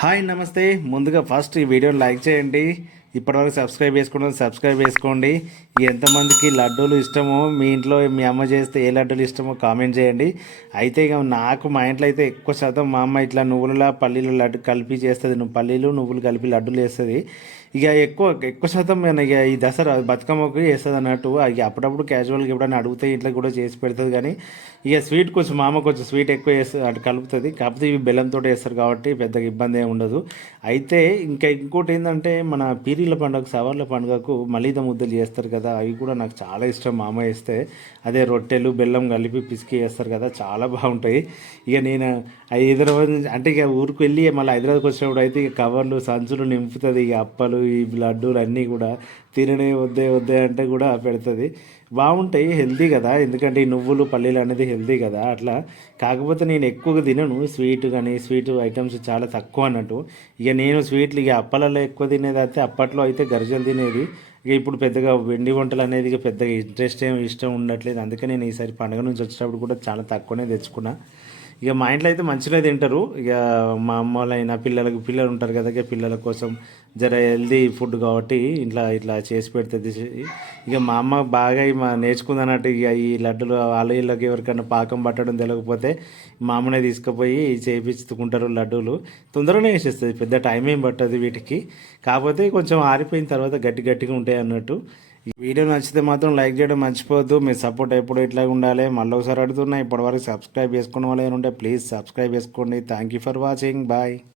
Hi నమస్తే. ముందుగా first ఈ వీడియోని లైక్ చేయండి. ఇప్పటివరకు సబ్స్క్రైబ్ చేసుకోండి. ఎంతమందికి లడ్డూలు ఇష్టమో, మీ ఇంట్లో మీ అమ్మ చేస్తే ఏ లడ్డూలు ఇష్టమో కామెంట్ చేయండి. అయితే ఇక నాకు మా ఇంట్లో అయితే ఎక్కువ శాతం మా అమ్మ ఇట్లా పల్లీలు లడ్డు కలిపి చేస్తుంది. నువ్వులు కలిపి లడ్డూలు వేస్తుంది. ఇక ఎక్కువ ఎక్కువ శాతం నేను ఇక ఈ దసరా బతుకమ్మకి వేస్తుంది అన్నట్టు. ఇక అప్పుడప్పుడు క్యాజువల్గా ఎప్పుడైనా అడిగితే ఇంట్లో కూడా చేసి పెడుతుంది. కానీ ఇక స్వీట్ కొంచెం మా అమ్మ కొంచెం స్వీట్ ఎక్కువ వేస్తుంది, అటు కలుపుతుంది. కాకపోతే ఇవి బెల్లంతో వేస్తారు కాబట్టి పెద్దగా ఇబ్బంది ఏమి ఉండదు. అయితే ఇంకా ఇంకోటి ఏంటంటే, మన పీరీల పండుగ సవర్ల పండుగకు మలీద ముద్దలు చేస్తారు కదా, అవి కూడా నాకు చాలా ఇష్టం. మా అమ్మ వేస్తే అదే రొట్టెలు బెల్లం కలిపి పిసికి వేస్తారు కదా, చాలా బాగుంటాయి. ఇక నేను హైదరాబాద్ అంటే ఇక ఊరికి వెళ్ళి మళ్ళీ హైదరాబాద్కి వచ్చినప్పుడు అయితే ఇక కవర్లు సంచులు నింపుతుంది. ఇక అప్పలు ఈ లడ్డూలు అన్నీ కూడా తిననే వద్దే వద్దే అంటే కూడా పెడుతుంది. బాగుంటాయి, హెల్తీ కదా. ఎందుకంటే ఈ నువ్వులు పల్లీలు అనేది హెల్తీ కదా అట్లా. కాకపోతే నేను ఎక్కువగా తినను స్వీట్, కానీ స్వీట్ ఐటమ్స్ చాలా తక్కువ అన్నట్టు. ఇక నేను స్వీట్లు ఇక అప్పలలో ఎక్కువ తినేది అయితే అప్పట్లో అయితే గరిజలు తినేది. ఇక ఇప్పుడు పెద్దగా వెండి వంటలు అనేది ఇక పెద్దగా ఇష్టం ఉండట్లేదు. అందుకే నేను ఈసారి పండుగ నుంచి వచ్చేటప్పుడు కూడా చాలా తక్కువనే తెచ్చుకున్నా. ఇక మా ఇంట్లో అయితే మంచిగా తింటారు. ఇక మా అమ్మ వాళ్ళైనా పిల్లలు ఉంటారు కదా, ఇక పిల్లల కోసం జర హెల్దీ ఫుడ్ కాబట్టి ఇంట్లో ఇట్లా చేసి పెడుతుంది. ఇక మా అమ్మ బాగా నేర్చుకుంది అన్నట్టు. ఇక ఈ లడ్డులు వీళ్ళకి ఎవరికైనా పాకం పట్టడం తెలియకపోతే మా అమ్మనే తీసుకుపోయి చేయించుకుంటారు. లడ్డూలు తొందరగానే వేసేస్తుంది, పెద్ద టైం ఏం పట్టదు వీటికి. కాకపోతే కొంచెం ఆరిపోయిన తర్వాత గట్టిగా ఉంటాయి అన్నట్టు. ఈ వీడియో నచ్చితే మాత్రం లైక్ చేయడం మర్చిపోవద్దు. మీ సపోర్ట్ ఎప్పుడు ఇట్లా ఉండాలి. మళ్ళీ ఒకసారి అడుగుతున్నా, ఇప్పటివరకు సబ్స్క్రైబ్ చేసుకున్న వాళ్ళు ఉంటే ప్లీజ్ సబ్స్క్రైబ్ చేసుకోండి. Thank you for watching. Bye.